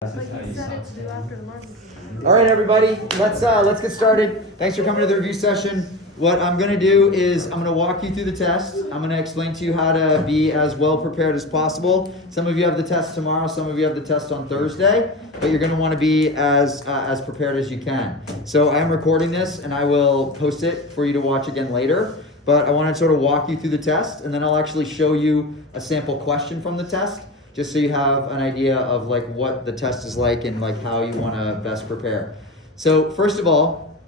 Like you said it to do after the market. All right, everybody, let's get started. Thanks for coming to the review session. What I'm going to do is I'm going to walk you through the test. I'm going to explain to you how to be as well prepared as possible. Some of you have the test tomorrow. Some of you have the test on Thursday. But you're going to want to be as prepared as you can. So I am recording this, and I will post it for you to watch again later. But I want to sort of walk you through the test, and then I'll actually show you a sample question from the test, just so you have an idea of like what the test is like and like how you want to best prepare. So first of all,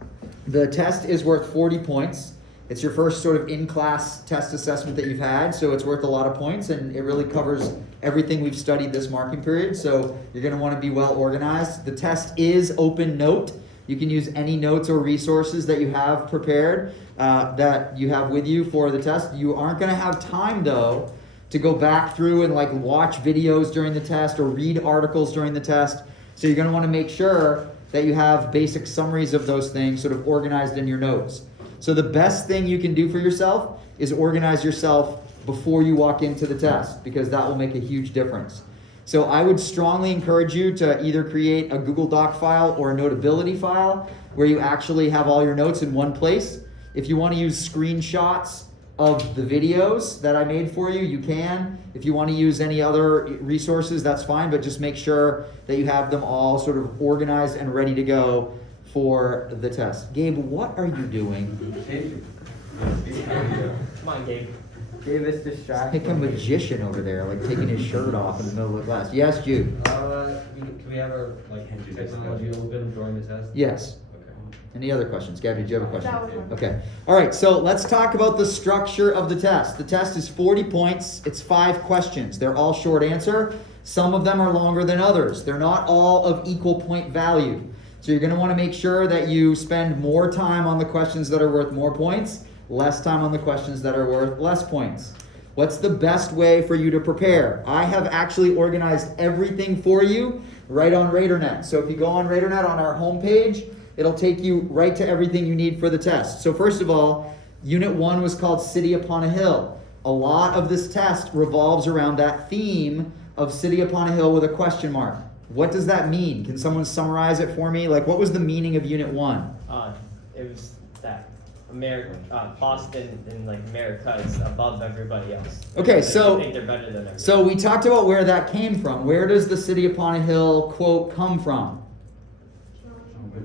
the test is worth 40 points. It's your first sort of in-class test assessment that you've had, so it's worth a lot of points, and it really covers everything we've studied this marking period, so you're going to want to be well organized. The test is open note. You can use any notes or resources that you have prepared, that you have with you for the test. You aren't going to have time, though, to go back through and like watch videos during the test or read articles during the test. So you're going to want to make sure that you have basic summaries of those things sort of organized in your notes. So the best thing you can do for yourself is organize yourself before you walk into the test, because that will make a huge difference. So I would strongly encourage you to either create a Google Doc file or a Notability file where you actually have all your notes in one place. If you want to use screenshots of the videos that I made for you, you can. If you want to use any other resources, that's fine, but just make sure that you have them all sort of organized and ready to go for the test. Gabe, what are you doing? Come on, Gabe. Gabe is distracted. Like a magician over there, like taking his shirt off in the middle of the class. Yes, Jude? Can we have our technology open during the test? Yes. Okay. Any other questions? Gabby, did you have a question? That was one. Okay. All right, so let's talk about the structure of the test. The test is 40 points. It's 5 questions. They're all short answer. Some of them are longer than others. They're not all of equal point value. So you're going to want to make sure that you spend more time on the questions that are worth more points, less time on the questions that are worth less points. What's the best way for you to prepare? I have actually organized everything for you right on RadarNet. So if you go on RadarNet on our homepage, it'll take you right to everything you need for the test. So first of all, Unit 1 was called City Upon a Hill. A lot of this test revolves around that theme of City Upon a Hill with a question mark. What does that mean? Can someone summarize it for me? Like, what was the meaning of Unit 1? It was that Boston and like America is above everybody else. Okay, They so think they're better than everybody. So we talked about where that came from. Where does the City Upon a Hill quote come from?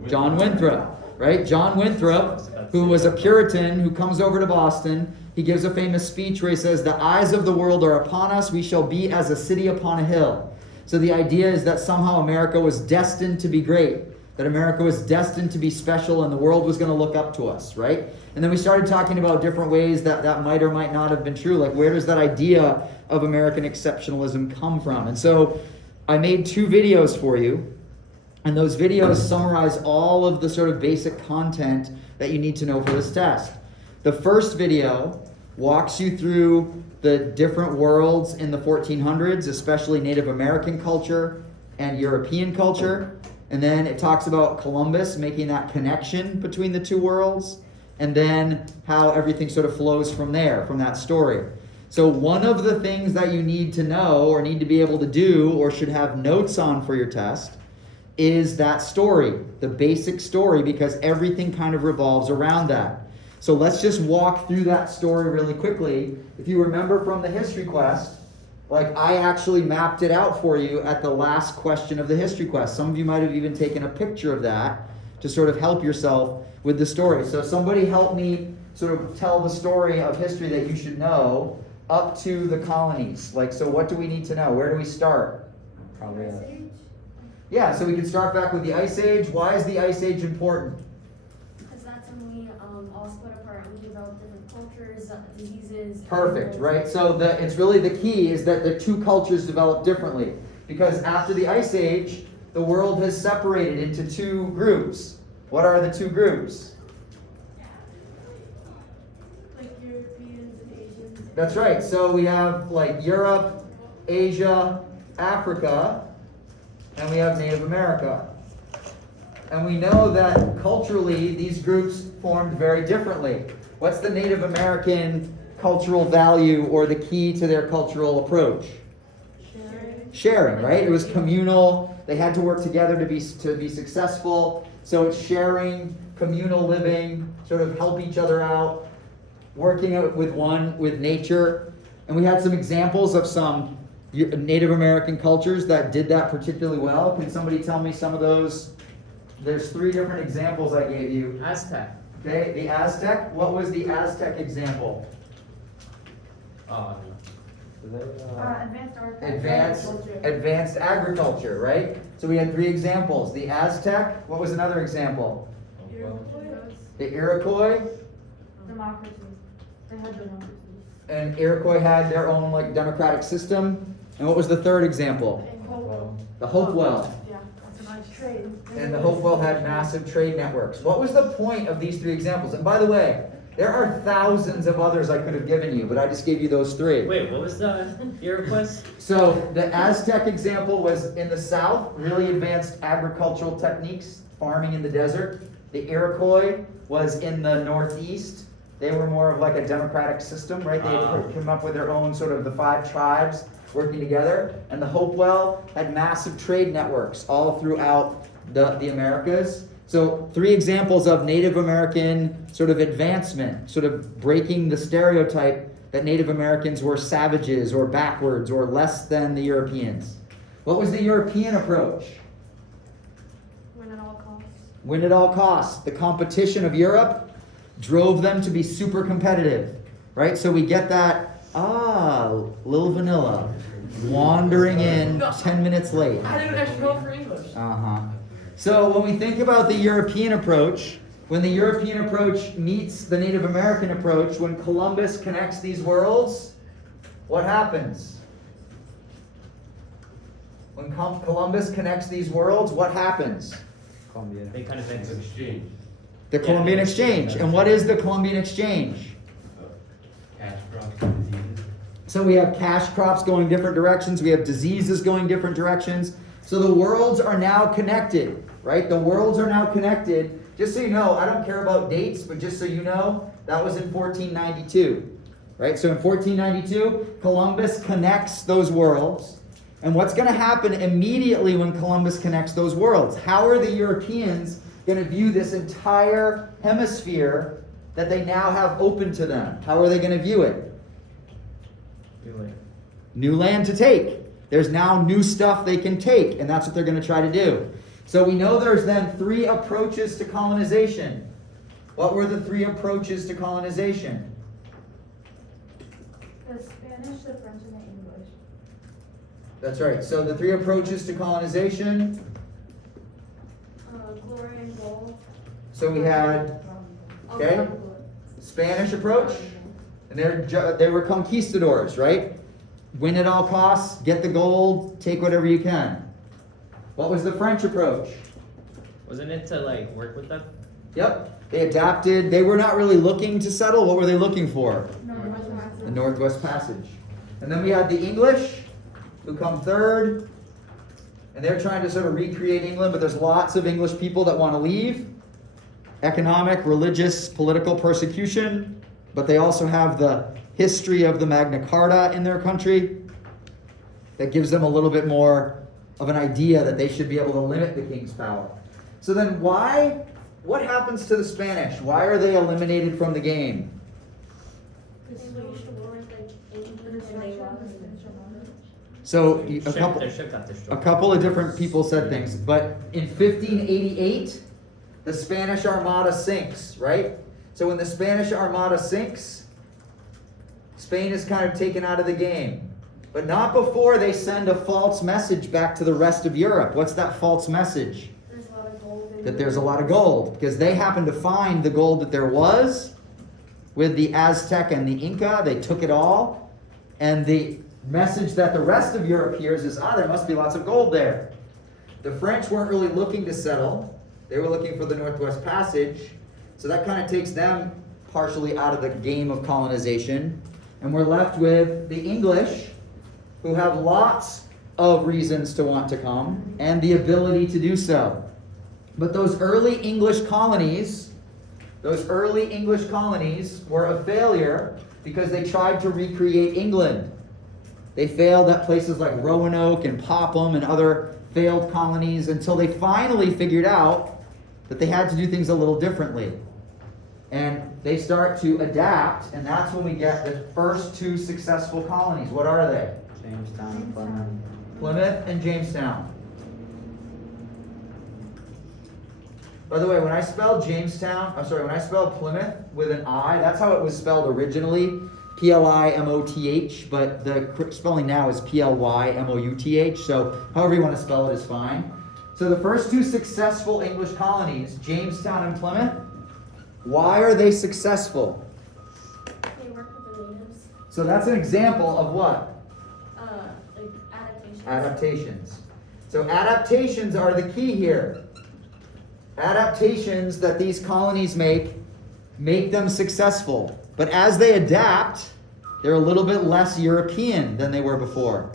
John Winthrop, right? John Winthrop, who was a Puritan who comes over to Boston. He gives a famous speech where he says, "The eyes of the world are upon us. We shall be as a city upon a hill." So the idea is that somehow America was destined to be great, that America was destined to be special, and the world was going to look up to us, right? And then we started talking about different ways that might or might not have been true. Like, where does that idea of American exceptionalism come from? And so I made 2 videos for you. And those videos summarize all of the sort of basic content that you need to know for this test. The first video walks you through the different worlds in the 1400s, especially Native American culture and European culture. And then it talks about Columbus making that connection between the 2 worlds, and then how everything sort of flows from there, from that story. So one of the things that you need to know or need to be able to do or should have notes on for your test is that story, the basic story, because everything kind of revolves around that. So let's just walk through that story really quickly. If you remember from the history quest, like I actually mapped it out for you at the last question of the history quest. Some of you might have even taken a picture of that to sort of help yourself with the story. So somebody help me sort of tell the story of history that you should know up to the colonies. Like, so what do we need to know? Where do we start? Probably. Yeah, so we can start back with the Ice Age. Why is the Ice Age important? Because that's when we all split apart and we developed different cultures, diseases. Perfect, right? So it's really the key is that the 2 cultures develop differently. Because after the Ice Age, the world has separated into 2 groups. What are the 2 groups? Like Europeans and Asians. That's right. So we have like Europe, Asia, Africa, and we have Native America. And we know that culturally these groups formed very differently. What's the Native American cultural value or the key to their cultural approach? Sharing, right? It was communal. They had to work together to be successful. So it's sharing, communal living, sort of help each other out, working with nature. And we had some examples of some Native American cultures that did that particularly well. Can somebody tell me some of those? There's 3 different examples I gave you. Aztec. Okay, the Aztec. What was the Aztec example? Advanced agriculture, right? So we had 3 examples. The Aztec. What was another example? The Iroquois. Democracy. They had democracy. And Iroquois had their own like democratic system. And what was the 3rd example? The Hopewell. Yeah, that's a nice trade. And the Hopewell had massive trade networks. What was the point of these 3 examples? And by the way, there are thousands of others I could have given you, but I just gave you those 3. Wait, what was the Iroquois? So the Aztec example was in the south, really advanced agricultural techniques, farming in the desert. The Iroquois was in the northeast. They were more of like a democratic system, right? They had come up with their own sort of the 5 tribes working together. And the Hopewell had massive trade networks all throughout the Americas. So 3 examples of Native American sort of advancement, sort of breaking the stereotype that Native Americans were savages or backwards or less than the Europeans. What was the European approach? Win at all costs. Win at all costs. The competition of Europe drove them to be super competitive, right? So we get that, Lil Vanilla wandering in 10 minutes late. I did an extra goal for English. So when we think about the European approach, when the European approach meets the Native American approach, when Columbus connects these worlds, what happens? When Columbus connects these worlds, what happens? They kind of exchange. The Columbian Exchange. And what is the Columbian Exchange? Cash crops and diseases. So we have cash crops going different directions. We have diseases going different directions. So the worlds are now connected, right? The worlds are now connected. Just so you know, I don't care about dates, but just so you know, that was in 1492, right? So in 1492, Columbus connects those worlds. And what's going to happen immediately when Columbus connects those worlds? How are the Europeans going to view this entire hemisphere that they now have open to them? How are they going to view it? New land to take. There's now new stuff they can take, and that's what they're going to try to do. So we know there's then 3 approaches to colonization. What were the 3 approaches to colonization? The Spanish, the French, and the English. That's right. So the 3 approaches to colonization. Glory and gold. So we had, okay, Spanish approach, and they were conquistadors, right? Win at all costs, get the gold, take whatever you can. What was the French approach? Wasn't it to like work with them? Yep, they adapted. They were not really looking to settle. What were they looking for? The Northwest Passage. And then we had the English, who come 3rd, and they're trying to sort of recreate England, but there's lots of English people that want to leave. Economic, religious, political persecution, but they also have the history of the Magna Carta in their country that gives them a little bit more of an idea that they should be able to limit the king's power. So then what happens to the Spanish? Why are they eliminated from the game? So a couple of different people said things, but in 1588, the Spanish Armada sinks, right? So when the Spanish Armada sinks, Spain is kind of taken out of the game. But not before they send a false message back to the rest of Europe. What's that false message? There's a lot of gold. That there's a lot of gold. Because they happened to find the gold that there was with the Aztec and the Inca. They took it all. And the message that the rest of Europe hears is, there must be lots of gold there. The French weren't really looking to settle. They were looking for the Northwest Passage. So that kind of takes them partially out of the game of colonization. And we're left with the English, who have lots of reasons to want to come and the ability to do so. But those early English colonies were a failure because they tried to recreate England. They failed at places like Roanoke and Popham and other failed colonies until they finally figured out that they had to do things a little differently. And they start to adapt, and that's when we get the first two successful colonies. What are they? Jamestown, Plymouth. Plymouth and Jamestown. By the way, when I spelled when I spelled Plymouth with an I, that's how it was spelled originally, Plimoth, but the spelling now is Plymouth, so however you want to spell it is fine. So the first two successful English colonies, Jamestown and Plymouth, why are they successful? They work with the natives. So that's an example of what? Like adaptations. Adaptations. So adaptations are the key here. Adaptations that these colonies make them successful. But as they adapt, they're a little bit less European than they were before.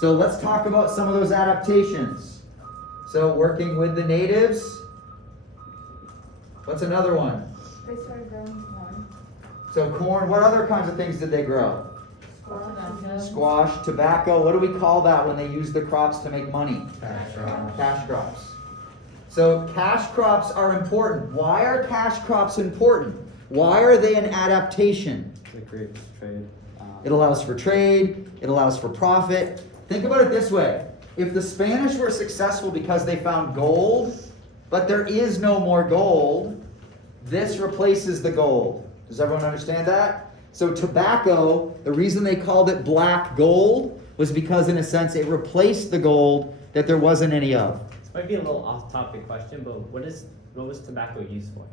So let's talk about some of those adaptations. So working with the natives. What's another one? They started growing corn. So corn, what other kinds of things did they grow? Squash, tobacco. What do we call that when they use the crops to make money? Cash crops. So cash crops are important. Why are cash crops important? Why are they an adaptation? It creates trade. It allows for trade. It allows for profit. Think about it this way. If the Spanish were successful because they found gold, but there is no more gold, this replaces the gold. Does everyone understand that? So tobacco, the reason they called it black gold was because in a sense it replaced the gold that there wasn't any of. This might be a little off-topic question, but what was tobacco used for?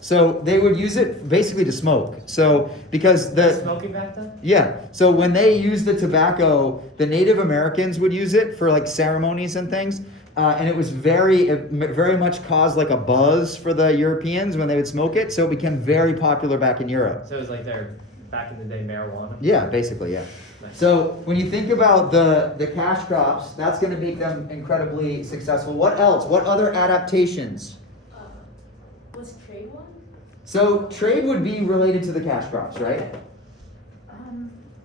So they would use it basically to smoke. So because Smoking back then? yeah, so when they used the tobacco, the Native Americans would use it for like ceremonies and things. And it was very much caused like a buzz for the Europeans when they would smoke it. So it became very popular back in Europe. So it was like their back in the day marijuana. Yeah, basically, yeah. Nice. So when you think about the cash crops, that's going to make them incredibly successful. What else? What other adaptations? Was trade one? So trade would be related to the cash crops, right?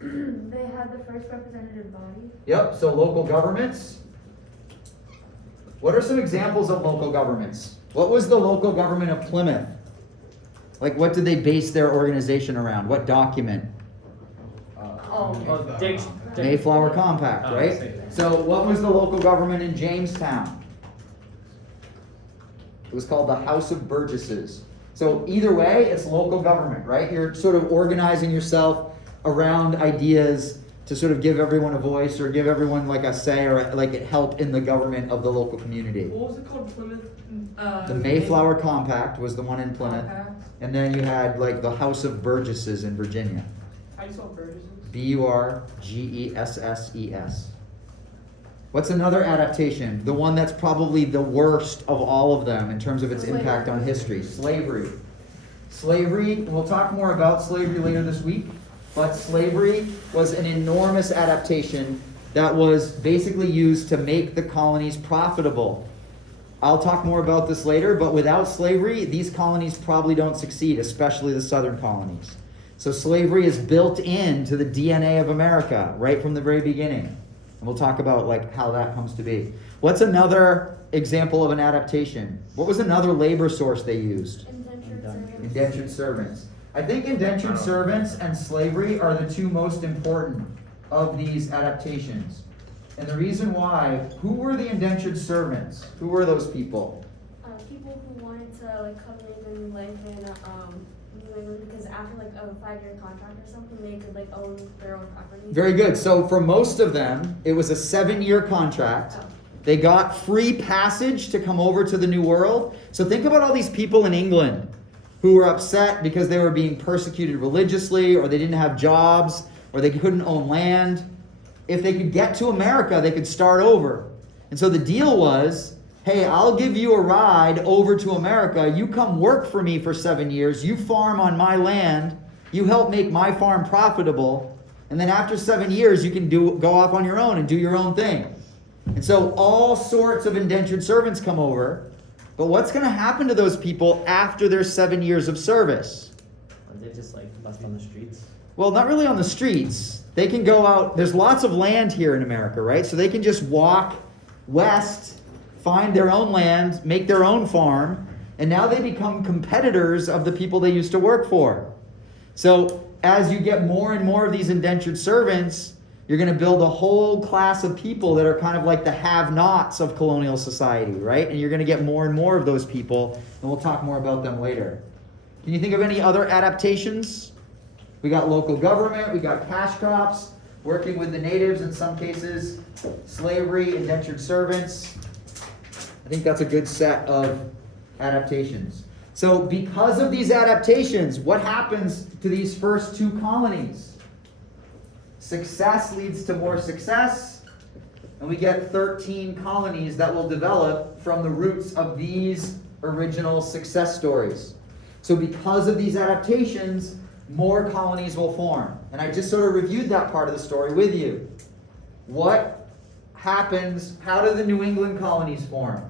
They had the first representative body. Yep, so local governments. What are some examples of local governments? What was the local government of Plymouth? Like what did they base their organization around? What document? Mayflower Compact, Oh, right? same. So what was the local government in Jamestown? It was called the House of Burgesses. So either way, it's local government, right? You're sort of organizing yourself around ideas to sort of give everyone a voice or give everyone like a say or like help in the government of the local community. What was it called? Plymouth? The Mayflower Compact was the one in Plymouth. Compact. And then you had like the House of Burgesses in Virginia. How do you spell Burgesses? Burgesses. What's another adaptation? The one that's probably the worst of all of them in terms of its impact on history. Slavery. Slavery, and we'll talk more about slavery later this week, but slavery was an enormous adaptation that was basically used to make the colonies profitable. I'll talk more about this later, but without slavery, these colonies probably don't succeed, especially the southern colonies. So slavery is built into the DNA of America right from the very beginning. And we'll talk about like how that comes to be. What's another example of an adaptation? What was another labor source they used? Indentured servants. Indentured servants. I think indentured servants and slavery are the two most important of these adaptations. And the reason why, who were the indentured servants? Who were those people? People who wanted to like come live their new life in New England because after like a 5-year contract or something, they could like own their own property. Very good. So for most of them, it was a 7-year contract. Oh. They got free passage to come over to the New World. So think about all these people in England who were upset because they were being persecuted religiously, or they didn't have jobs, or they couldn't own land. If they could get to America, they could start over. And so the deal was, hey, I'll give you a ride over to America. You come work for me for 7 years. You farm on my land. You help make my farm profitable. And then after 7 years, you can go off on your own and do your own thing. And so all sorts of indentured servants come over. But what's going to happen to those people after their 7 years of service? Are they just like left on the streets? Well, not really on the streets. They can go out. There's lots of land here in America, right? So they can just walk west find their own land, make their own farm, and now they become competitors of the people they used to work for. So as you get more and more of these indentured servants, you're going to build a whole class of people that are kind of like the have-nots of colonial society, right? And you're going to get more and more of those people, and we'll talk more about them later. Can you think of any other adaptations? We got local government, we got cash crops, working with the natives in some cases, slavery, indentured servants. I think that's a good set of adaptations. So because of these adaptations, what happens to these first two colonies? Success leads to more success, and we get 13 colonies that will develop from the roots of these original success stories. So because of these adaptations, more colonies will form. And I just sort of reviewed that part of the story with you. What happens? How do the New England colonies form?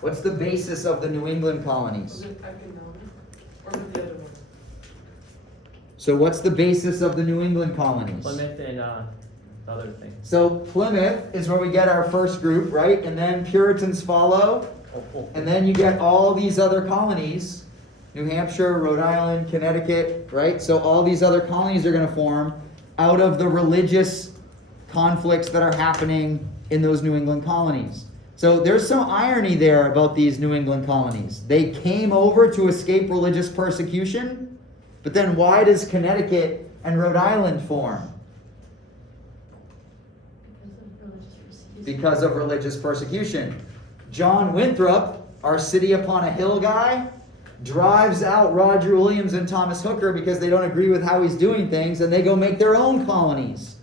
What's the basis of the New England colonies? Was it economic? Or was it the other one? So what's the basis of the New England colonies? Plymouth and the other thing. So Plymouth is where we get our first group, right? And then Puritans follow. And then you get all these other colonies. New Hampshire, Rhode Island, Connecticut, right? So all these other colonies are going to form out of the religious conflicts that are happening in those New England colonies. So there's some irony there about these New England colonies. They came over to escape religious persecution, but then why does Connecticut and Rhode Island form? Because of religious persecution. John Winthrop, our city upon a hill guy, drives out Roger Williams and Thomas Hooker because they don't agree with how he's doing things, and they go make their own colonies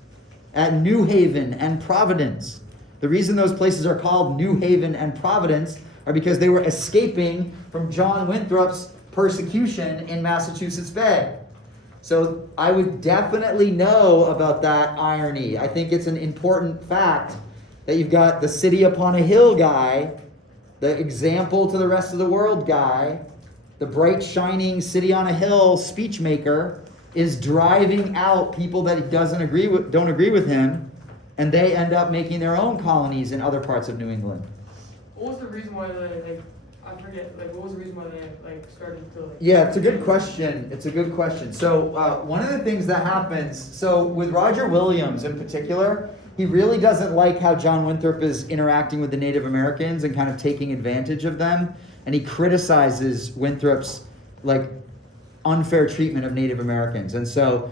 at New Haven and Providence. The reason those places are called New Haven and Providence are because they were escaping from John Winthrop's persecution in Massachusetts Bay. So I would definitely know about that irony. I think it's an important fact that you've got the city upon a hill guy, the example to the rest of the world guy, the bright shining city on a hill speech maker is driving out people that don't agree with him, and they end up making their own colonies in other parts of New England. What was the reason why they, what was the reason why they, started to, Yeah, it's a good question. It's a good question. So one of the things that happens, so with Roger Williams in particular, he really doesn't like how John Winthrop is interacting with the Native Americans and kind of taking advantage of them. And he criticizes Winthrop's unfair treatment of Native Americans. And so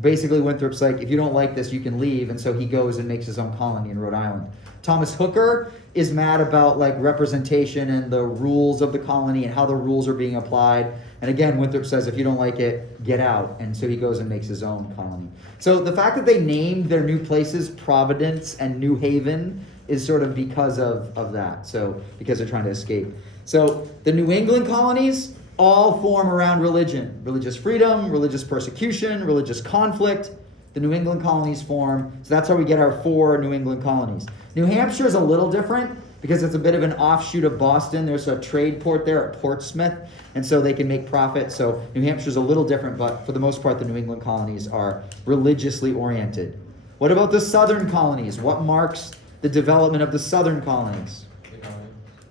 basically Winthrop's like, if you don't like this, you can leave. And so he goes and makes his own colony in Rhode Island. Thomas Hooker is mad about representation and the rules of the colony and how the rules are being applied. And again, Winthrop says, if you don't like it, get out. And so he goes and makes his own colony. So the fact that they named their new places Providence and New Haven is sort of because of that. So because they're trying to escape. So the New England colonies all form around religion. Religious freedom, religious persecution, religious conflict. The New England colonies form. So that's how we get our 4 New England colonies. New Hampshire is a little different because it's a bit of an offshoot of Boston. There's a trade port there at Portsmouth, and so they can make profit. So New Hampshire's a little different, but for the most part, the New England colonies are religiously oriented. What about the southern colonies? What marks the development of the southern colonies?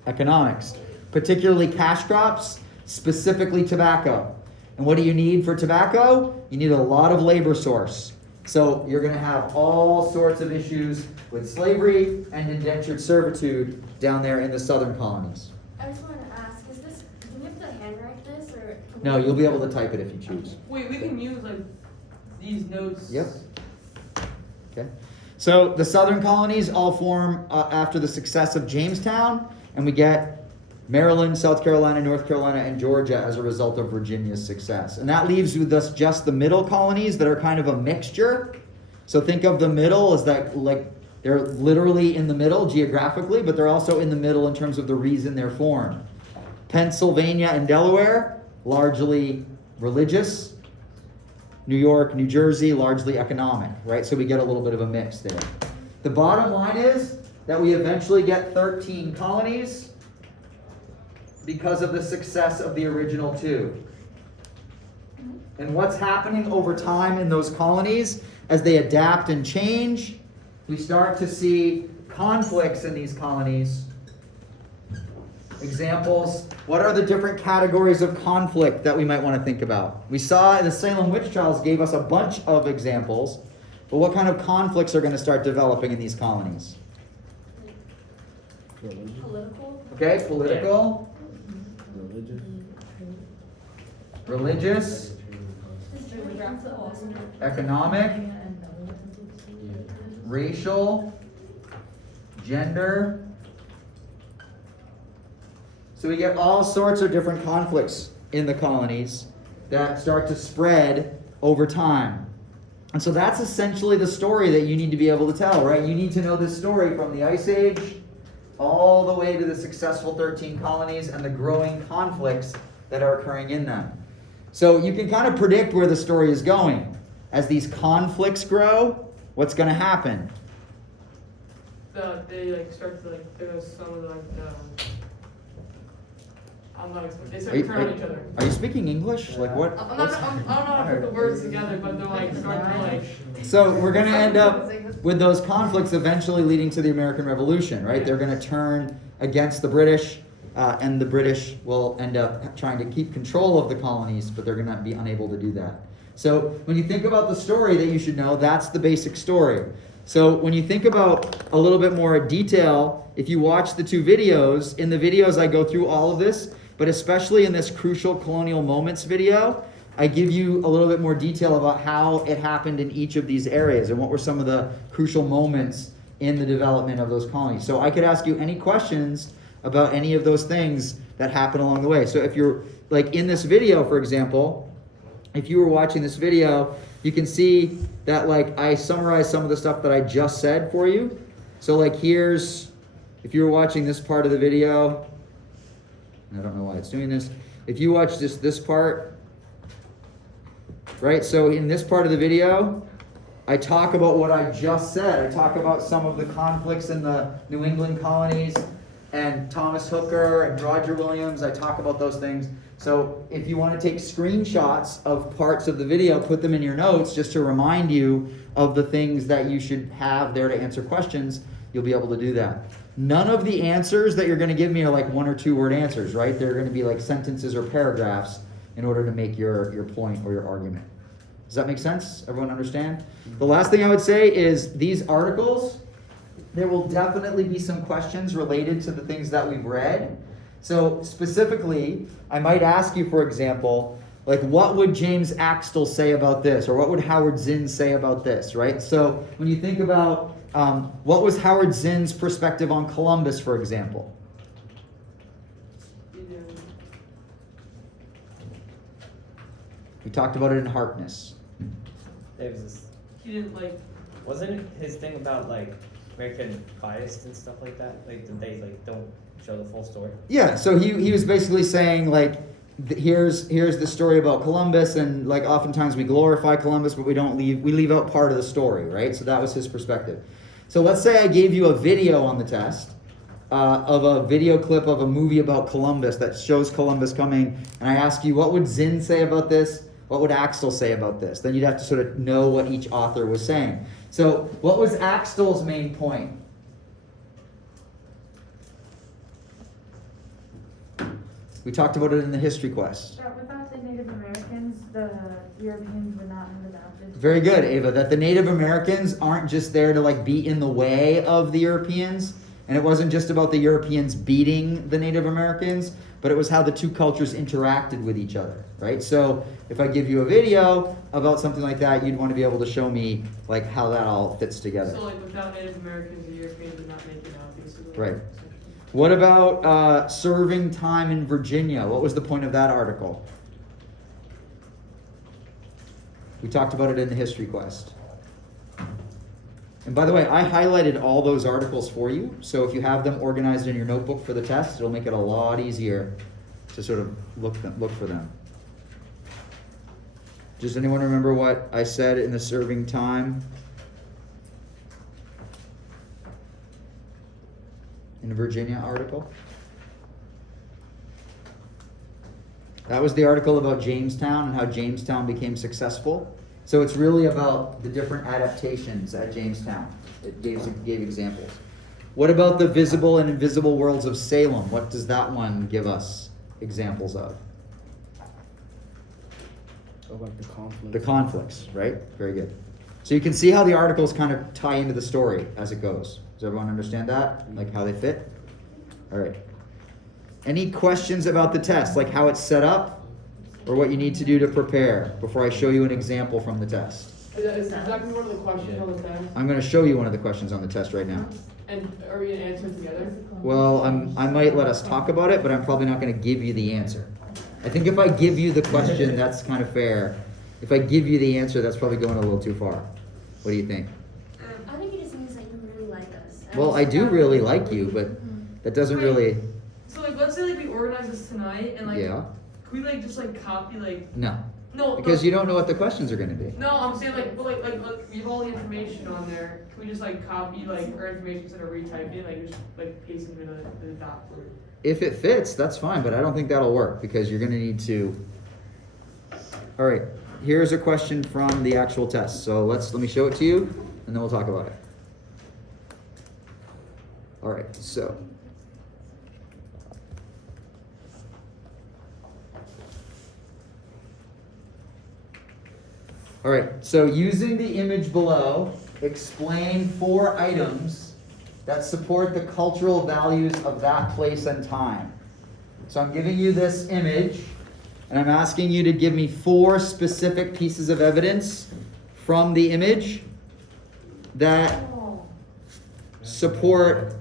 Economics. Particularly cash crops, specifically tobacco. And what do you need for tobacco? You need a lot of labor source. So you're going to have all sorts of issues with slavery and indentured servitude down there in the southern colonies. I just wanted to ask, do we have to handwrite this or? No, you'll be able to type it if you choose. Wait, we can use these notes. Yep. Okay. So the southern colonies all form after the success of Jamestown, and we get Maryland, South Carolina, North Carolina, and Georgia as a result of Virginia's success. And that leaves with us just the middle colonies that are kind of a mixture. So think of the middle as that, they're literally in the middle geographically, but they're also in the middle in terms of the reason they're formed. Pennsylvania and Delaware, largely religious. New York, New Jersey, largely economic, right? So we get a little bit of a mix there. The bottom line is that we eventually get 13 colonies because of the success of the original 2. And what's happening over time in those colonies as they adapt and change? we start to see conflicts in these colonies. Examples, what are the different categories of conflict that we might want to think about? We saw the Salem witch trials gave us a bunch of examples, but what kind of conflicts are going to start developing in these colonies? Political. Okay, political, Religious. religious, economic, racial, gender. So we get all sorts of different conflicts in the colonies that start to spread over time. And so that's essentially the story that you need to be able to tell, right? You need to know this story from the Ice Age all the way to the successful 13 colonies and the growing conflicts that are occurring in them. So you can kind of predict where the story is going. As these conflicts grow, what's going to happen? They like start to like there's some of the I'm not explaining. They start to turn on each other. Are you speaking English? Like what? I'm not. I don't know how to put the words together, but they're like start to like. So we're going to end up with those conflicts eventually leading to the American Revolution, right? They're going to turn against the British, and the British will end up trying to keep control of the colonies, but they're going to be unable to do that. So when you think about the story that you should know, that's the basic story. So when you think about a little bit more detail, if you watch the two videos, in the videos I go through all of this, but especially in this Crucial Colonial Moments video, I give you a little bit more detail about how it happened in each of these areas and what were some of the crucial moments in the development of those colonies. So I could ask you any questions about any of those things that happen along the way. So if you're like in this video, for example, if you were watching this video, you can see that like I summarized some of the stuff that I just said for you. So like here's, if you were watching this part of the video, and I don't know why it's doing this. If you watch just this part, right? So in this part of the video, I talk about what I just said. I talk about some of the conflicts in the New England colonies and Thomas Hooker and Roger Williams. I talk about those things. So if you want to take screenshots of parts of the video, put them in your notes just to remind you of the things that you should have there to answer questions, you'll be able to do that. None of the answers that you're going to give me are like 1 or 2 word answers, right? They're going to be like sentences or paragraphs in order to make your point or your argument. Does that make sense? Everyone understand? The last thing I would say is these articles, there will definitely be some questions related to the things that we've read. So specifically, I might ask you, for example, like what would James Axtell say about this? Or what would Howard Zinn say about this, right? So when you think about what was Howard Zinn's perspective on Columbus, for example? We talked about it in Harkness. There was this, He didn't like. wasn't it his thing about like American bias and stuff like that? Like that they like don't show the full story. Yeah, so he was basically saying like, here's the story about Columbus, and like oftentimes we glorify Columbus, but we leave out part of the story, right? So that was his perspective. So let's say I gave you a video on the test of a video clip of a movie about Columbus that shows Columbus coming, and I ask you, what would Zinn say about this? What would Axtell say about this? Then you'd have to sort of know what each author was saying. So what was Axtell's main point? We talked about it in the history quest. That without the Native Americans, the Europeans would not have adapted. Very good, Ava. That the Native Americans aren't just there to like be in the way of the Europeans, and it wasn't just about the Europeans beating the Native Americans, but it was how the two cultures interacted with each other, right? So if I give you a video about something like that, you'd want to be able to show me like how that all fits together. So like without Native Americans, the Europeans would not make it out, basically. Right. What about serving time in Virginia? What was the point of that article? We talked about it in the history quest. And by the way, I highlighted all those articles for you, so if you have them organized in your notebook for the test, it'll make it a lot easier to sort of look for them. Does anyone remember what I said in the serving time? In the Virginia article? That was the article about Jamestown and how Jamestown became successful So it's really about the different adaptations at Jamestown. It gave examples. What about the visible and invisible worlds of Salem? What does that one give us examples of? Oh, like the conflict. The conflicts, right? Very good. So you can see how the articles kind of tie into the story as it goes. Does everyone understand that? Like how they fit? All right. Any questions about the test, like how it's set up or what you need to do to prepare before I show you an example from the test? Is that one of the questions on the test? I'm going to show you one of the questions on the test right now. And are we gonna answer it together? Well, I might let us talk about it, but I'm probably not going to give you the answer. I think if I give you the question, that's kind of fair. If I give you the answer, that's probably going a little too far. What do you think? I think it just means that you really like us. Well, I do really like you, but that doesn't really. So like, let's say like we organize this tonight and like, Yeah. can we like just like copy like, No, no. because you don't know what the questions are going to be. No, I'm saying like, but like we have all the information on there. Can we just like copy like our information instead of retyping it, like just like pasting it in the doc for? If it fits, that's fine, but I don't think that'll work because you're going to need to. All right, here's a question from the actual test. So let me show it to you, and then we'll talk about it. All right, so. All right, so using the image below, explain 4 items that support the cultural values of that place and time. So I'm giving you this image, and I'm asking you to give me 4 specific pieces of evidence from the image that support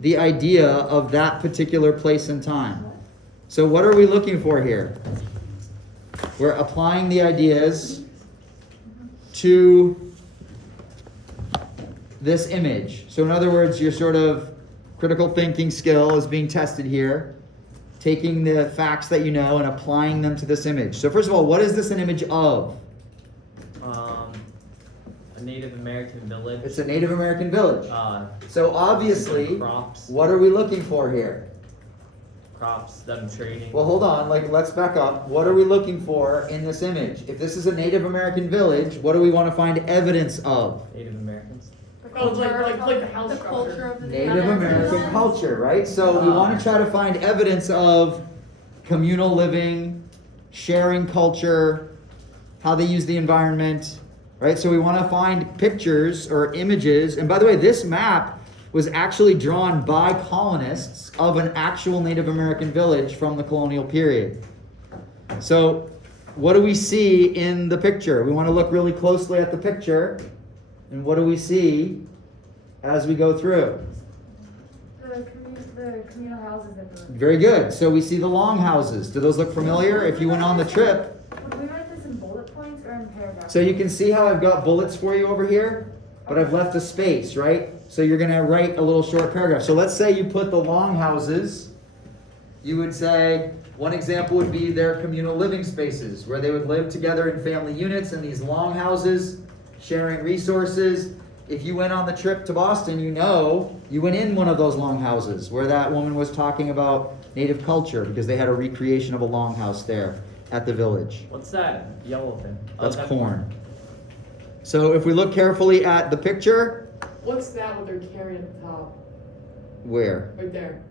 the idea of that particular place and time. So what are we looking for here? We're applying the ideas to this image. So in other words, your sort of critical thinking skill is being tested here, taking the facts that you know and applying them to this image. So first of all, what is this an image of? A Native American village. It's a Native American village. So obviously, Crops. what are we looking for here? Crops, them trading. Well, hold on, let's back up. What are we looking for in this image? If this is a Native American village, what do we want to find evidence of? Native Americans. Oh, it's like the house The culture structure. of the Native American culture, right? So we want to try to find evidence of communal living, sharing culture, how they use the environment, right? So we want to find pictures or images. And by the way, this map was actually drawn by colonists of an actual Native American village from the colonial period. So what do we see in the picture? We want to look really closely at the picture. And what do we see as we go through? The communal houses that were. Very good. So we see the longhouses. Do those look familiar? If you went on the trip. Would we write this in bullet points or in paragraphs? So you can see how I've got bullets for you over here, but I've left a space, right? So you're going to write a little short paragraph. So let's say you put the longhouses. You would say, one example would be their communal living spaces, where they would live together in family units in these longhouses, sharing resources. If you went on the trip to Boston, you know you went in one of those longhouses where that woman was talking about Native culture because they had a recreation of a longhouse there at the village. What's that yellow thing? That's corn. So if we look carefully at the picture, What's that? What they're carrying at the top, where? right there.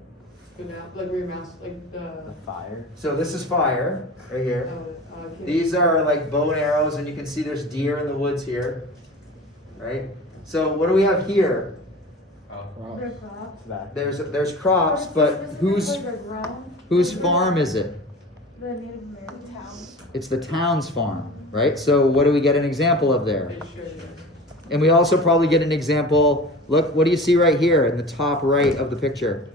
Good now, like where your mouse, like The the. fire. So this is fire right here. Okay. These are like bow and arrows, and you can see there's deer in the woods here, right? So what do we have here? Oh, Their crops. Back. There's crops, but whose farm is it? The Native American towns. It's the town's farm, right? So what do we get an example of there? They shared it. And we also probably get an example. Look, what do you see right here in the top right of the picture?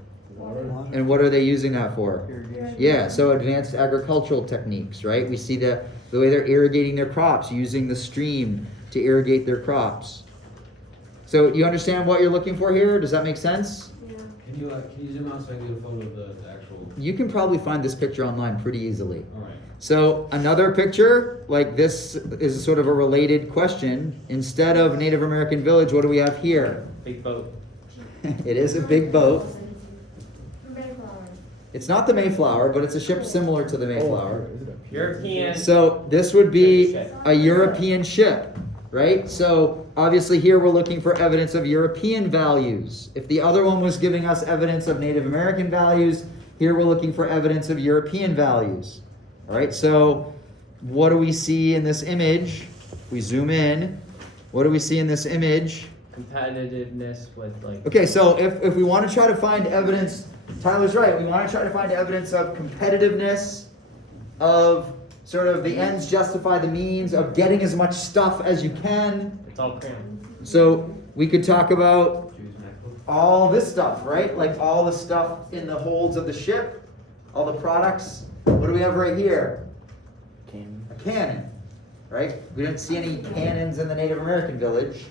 And what are they using that for? Yeah, so advanced agricultural techniques, right? We see the way they're irrigating their crops, using the stream to irrigate their crops. So you understand what you're looking for here? Does that make sense? Yeah. can you zoom out so I can get a photo of the actual? You can probably find this picture online pretty easily. All right. So another picture, like this is sort of a related question. Instead of Native American village, what do we have here? Big boat. It is a big boat. Mayflower. It's not the Mayflower, but it's a ship similar to the Mayflower. European. So this would be a European ship, right? So obviously here we're looking for evidence of European values. If the other one was giving us evidence of Native American values, here we're looking for evidence of European values. All right, so what do we see in this image? We zoom in. What do we see in this image? Competitiveness with like. Okay, so if we want to try to find evidence, Tyler's right, we want to try to find evidence of competitiveness, of sort of the ends justify the means, of getting as much stuff as you can. It's all crayon. So we could talk about all this stuff, right? Like all the stuff in the holds of the ship, all the products. What do we have right here? Cannon. A cannon, right? We didn't see any cannons in the Native American village.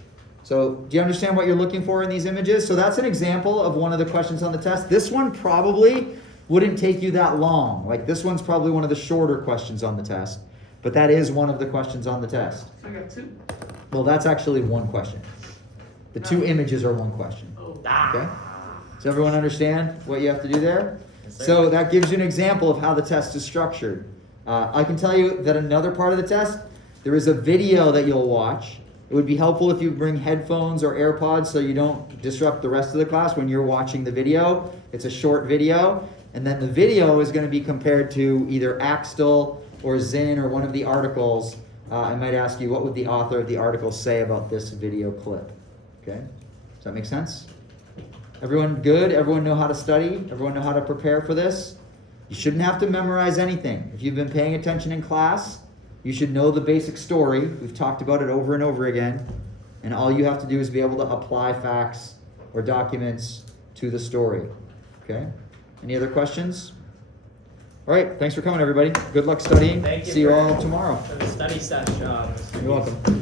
So do you understand what you're looking for in these images? So that's an example of one of the questions on the test. This one probably wouldn't take you that long. Like this one's probably one of the shorter questions on the test, but that is one of the questions on the test. So I got 2. Well, that's actually one question. The 2 images are one question. Oh. Okay? Does everyone understand what you have to do there? Yes, sir. So that gives you an example of how the test is structured. I can tell you that another part of the test, there is a video that you'll watch. It would be helpful if you bring headphones or AirPods so you don't disrupt the rest of the class when you're watching the video. It's a short video, and then the video is going to be compared to either Axtell or Zinn or one of the articles. I might ask you, what would the author of the article say about this video clip? Okay? Does that make sense? Everyone good? Everyone know how to study? Everyone know how to prepare for this? You shouldn't have to memorize anything. If you've been paying attention in class, you should know the basic story. We've talked about it over and over again. And all you have to do is be able to apply facts or documents to the story. Okay? Any other questions? All right. Thanks for coming, everybody. Good luck studying. Thank you See you for- all tomorrow. For the study session. You're welcome.